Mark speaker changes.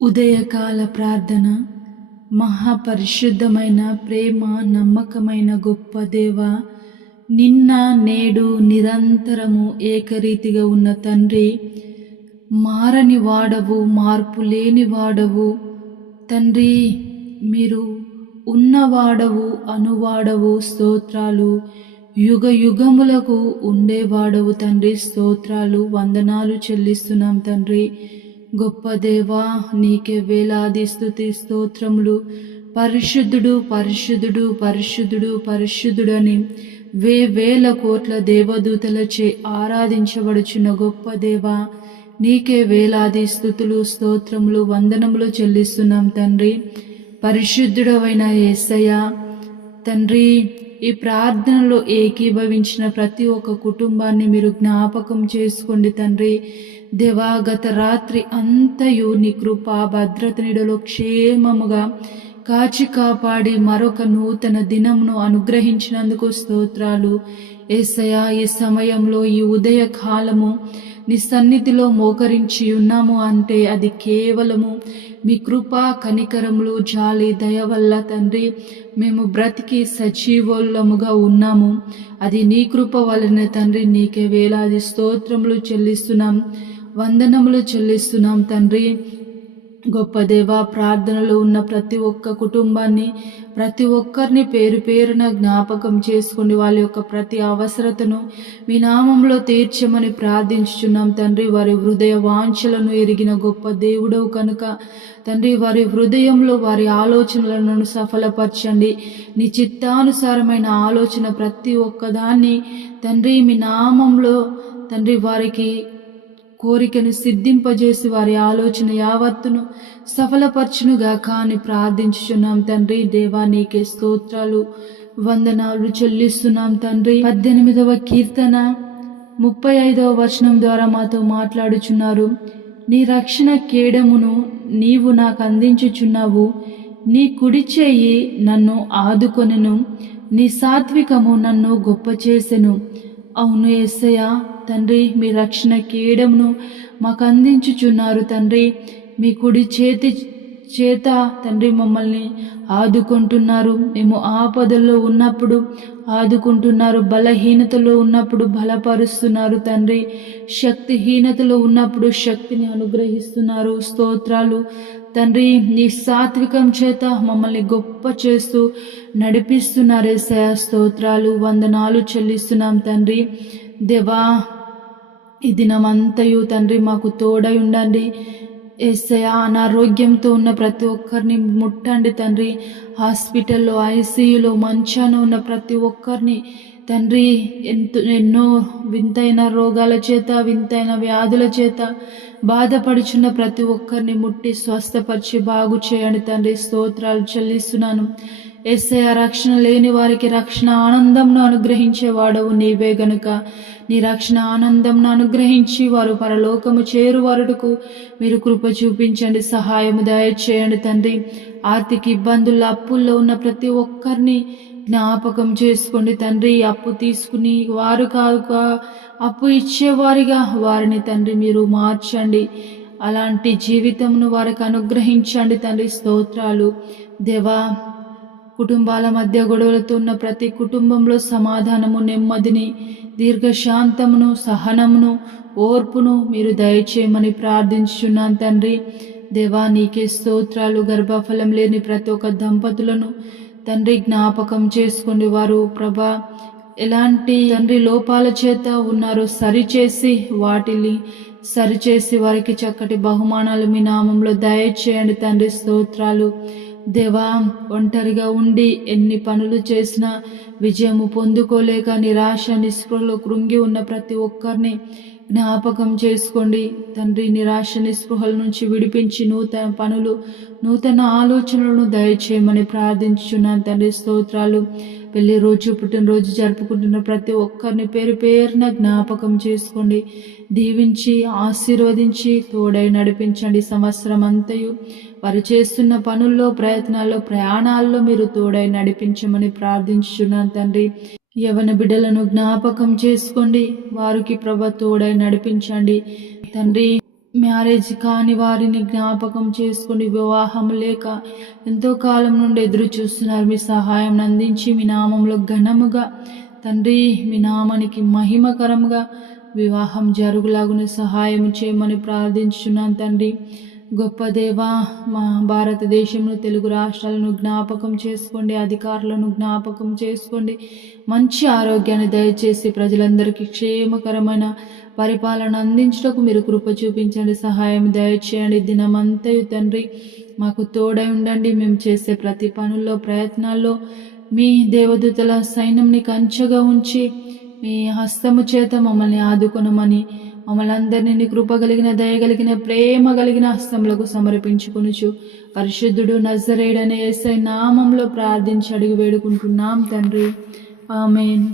Speaker 1: ఉదయకాల ప్రార్థన. మహాపరిశుద్ధమైన ప్రేమ నమ్మకమైన గొప్ప దేవ నిన్న నేడు నిరంతరము ఏకరీతిగా ఉన్న తండ్రి మారని వాడవు మార్పు లేని వాడవు. తండ్రి మీరు ఉన్నవాడవు అనువాడవు స్తోత్రాలు యుగ యుగములకు ఉండేవాడవు తండ్రి స్తోత్రాలు వందనాలు చెల్లిస్తున్నాం తండ్రి. గొప్ప దేవా నీకే వేలాది స్థుతి స్తోత్రములు. పరిశుద్ధుడు పరిశుద్ధుడు పరిశుద్ధుడు పరిశుద్ధుడని వే వేల కోట్ల దేవదూతలచే ఆరాధించబడుచున్న గొప్ప దేవా నీకే వేలాది స్థుతులు స్తోత్రములు వందనములు చెల్లిస్తున్నాం తండ్రి. పరిశుద్ధుడవైన యేసయ్య తండ్రి ఈ ప్రార్థనలో ఏకీభవించిన ప్రతి ఒక్క కుటుంబాన్ని మీరు జ్ఞాపకం చేసుకోండి తండ్రి. దేవా గత రాత్రి అంతయు నీ కృప భద్రత నీడలో క్షేమముగా కాచి కాపాడి మరొక నూతన దినమును అనుగ్రహించినందుకు స్తోత్రాలు. ఏసయా ఈ సమయంలో ఈ ఉదయ కాలము నీ సన్నిధిలో మోకరించి ఉన్నాము అంటే అది కేవలము మీ కృపా కనికరములు జాలి దయ వల్ల తండ్రి మేము బ్రతికి సజీవోల్లముగా ఉన్నాము. అది నీ కృప వలన తండ్రి నీకే వేలాది స్తోత్రములు చెల్లిస్తున్నాం వందనములు చెల్లిస్తున్నాం తండ్రి. గొప్ప దేవ ప్రార్థనలో ఉన్న ప్రతి ఒక్క కుటుంబాన్ని ప్రతి ఒక్కరిని పేరు పేరున జ్ఞాపకం చేసుకుని వాళ్ళ యొక్క ప్రతి అవసరతను మీ నామంలో తీర్చమని ప్రార్థించుచున్నాం తండ్రి. వారి హృదయ వాంఛలను ఎరిగిన గొప్ప దేవుడవు కనుక తండ్రి వారి హృదయంలో వారి ఆలోచనలను సఫలపరచండి. నీ చిత్తానుసారమైన ఆలోచన ప్రతి ఒక్కదాన్ని తండ్రి మీ నామంలో తండ్రి వారికి కోరికను సిద్ధింపజేసి వారి ఆలోచన యావత్తును సఫలపరచునుగా కాని ప్రార్థించుచున్నాం తండ్రి. దేవా నీకే స్తోత్రాలు వందనాలు చెల్లిస్తున్నాం తండ్రి. పద్దెనిమిదవ కీర్తన ముప్పై ఐదవ వచనం ద్వారా మాతో మాట్లాడుచున్నారు. నీ రక్షణ కేడమును నీవు నాకు అందించుచున్నావు. నీ కుడి చేయి నన్ను ఆదుకొనెను. నీ సాత్వికము నన్ను గొప్ప చేసెను అవును ఎస్సయ్య తండ్రి మీ రక్షణ కీడమును మాకు అందించుచున్నారు తండ్రి. మీ కుడి చేతి చేత తండ్రి మమ్మల్ని ఆదుకుంటున్నారు. మేము ఆపదల్లో ఉన్నప్పుడు ఆదుకుంటున్నారు బలహీనతలో ఉన్నప్పుడు బలపరుస్తున్నారు తండ్రి. శక్తిహీనతలో ఉన్నప్పుడు శక్తిని అనుగ్రహిస్తున్నారు. స్తోత్రాలు తండ్రి నీ సాత్వికం చేత మమ్మల్ని గొప్ప చేస్తూ నడిపిస్తున్నారు ఏసయ స్తోత్రాలు వందనాలు చెల్లిస్తున్నాం తండ్రి. దేవా ఈ దినమంతయు తండ్రి మాకు తోడై ఉండండి. ఎస్ఐ అనారోగ్యంతో ఉన్న ప్రతి ఒక్కరిని ముట్టండి తండ్రి. హాస్పిటల్లో ఐసీయూలో మంచాన ఉన్న ప్రతి ఒక్కరిని తండ్రి ఎంతో ఎన్నో వింతైన రోగాల చేత వింతైన వ్యాధుల చేత బాధపడుచున్న ప్రతి ఒక్కరిని ముట్టి స్వస్థపరిచి బాగు చేయండి తండ్రి. స్తోత్రాలు చెల్లిస్తున్నాను. ఎస్ఐ రక్షణ లేని వారికి రక్షణ ఆనందంను అనుగ్రహించేవాడవు నీవే గనుక. నీ రక్షణ ఆనందంను అనుగ్రహించి వారు పరలోకము చేరువరుటకు మీరు కృప చూపించండి సహాయము దయచేయండి తండ్రి. ఆర్థిక ఇబ్బందుల్లో అప్పుల్లో ఉన్న ప్రతి ఒక్కరిని జ్ఞాపకం చేసుకోండి తండ్రి. అప్పు తీసుకుని వారు కాదు అప్పు ఇచ్చేవారిగా వారిని తండ్రి మీరు మార్చండి. అలాంటి జీవితంను వారికి అనుగ్రహించండి తండ్రి. స్తోత్రాలు. దేవా కుటుంబాల మధ్య గొడవలతో ఉన్న ప్రతి కుటుంబంలో సమాధానము నెమ్మదిని దీర్ఘశాంతమును సహనమును ఓర్పును మీరు దయచేయమని ప్రార్థించుచున్నాను తండ్రి. దేవా నీకే స్తోత్రాలు గర్భఫలం లేని ప్రతి ఒక్క దంపతులను తండ్రి జ్ఞాపకం చేసుకోండి. వారు ప్రభా ఎలాంటి తండ్రి లోపాల చేత ఉన్నారో సరిచేసి వాటిని సరిచేసి వారికి చక్కటి బహుమానాలు మీ నామంలో దయచేయండి తండ్రి. స్తోత్రాలు. దేవా ఒంటరిగా ఉండి ఎన్ని పనులు చేసినా విజయము పొందుకోలేక నిరాశ నిస్పృహలో కృంగి ఉన్న ప్రతి ఒక్కరిని జ్ఞాపకం చేసుకోండి. తండ్రి నిరాశ నిస్పృహల నుంచి విడిపించి నూతన పనులు నూతన ఆలోచనలను దయచేయమని ప్రార్థించుచున్నాను. తండ్రి స్తోత్రాలు. పెళ్ళి రోజు పుట్టినరోజు జరుపుకుంటున్న ప్రతి ఒక్కరిని పేరు పేరున జ్ఞాపకం చేసుకోండి. దీవించి ఆశీర్వదించి తోడై నడిపించండి సంవత్సరం అంతయు వారు చేస్తున్న పనుల్లో ప్రయత్నాల్లో ప్రయాణాల్లో మీరు తోడై నడిపించమని ప్రార్థించున్నాను తండ్రి. యవన బిడ్డలను జ్ఞాపకం చేసుకోండి. వారికి ప్రభ తోడై నడిపించండి. తండ్రి మ్యారేజ్ కాని వారిని జ్ఞాపకం చేసుకోండి. వివాహం లేక ఎంతో కాలం నుండి ఎదురు చూస్తున్నారు. మీ సహాయం అందించి మీ నామంలో ఘనముగా తండ్రి మీ నామానికి మహిమకరంగా వివాహం జరుగులాగున సహాయం చేయమని ప్రార్థించున్నాను తండ్రి. గొప్ప దేవా మా భారతదేశంలో తెలుగు రాష్ట్రాలను జ్ఞాపకం చేసుకోండి అధికారులను జ్ఞాపకం చేసుకోండి. మంచి ఆరోగ్యాన్ని దయచేసి ప్రజలందరికీ క్షేమకరమైన పరిపాలన అందించటకు మీరు కృప చూపించండి సహాయం దయచేయండి. దినమంతయు తండ్రి మాకు తోడై ఉండండి. మేము చేసే ప్రతి పనుల్లో ప్రయత్నాల్లో మీ దేవదూతల సైన్యంని కంచగా ఉంచి మీ హస్తము చేత మమ్మల్ని ఆదుకొనమని మమ్మల్ని అందరినీ నీ కృప కలిగిన దయగలిగిన ప్రేమ కలిగిన హస్తములకు సమర్పించుకొనుచు. పరిశుద్ధుడు నజరేడనే ఎస్ఐ నామంలో ప్రార్థించి అడిగి వేడుకుంటున్నాం తండ్రి. ఆమెన్.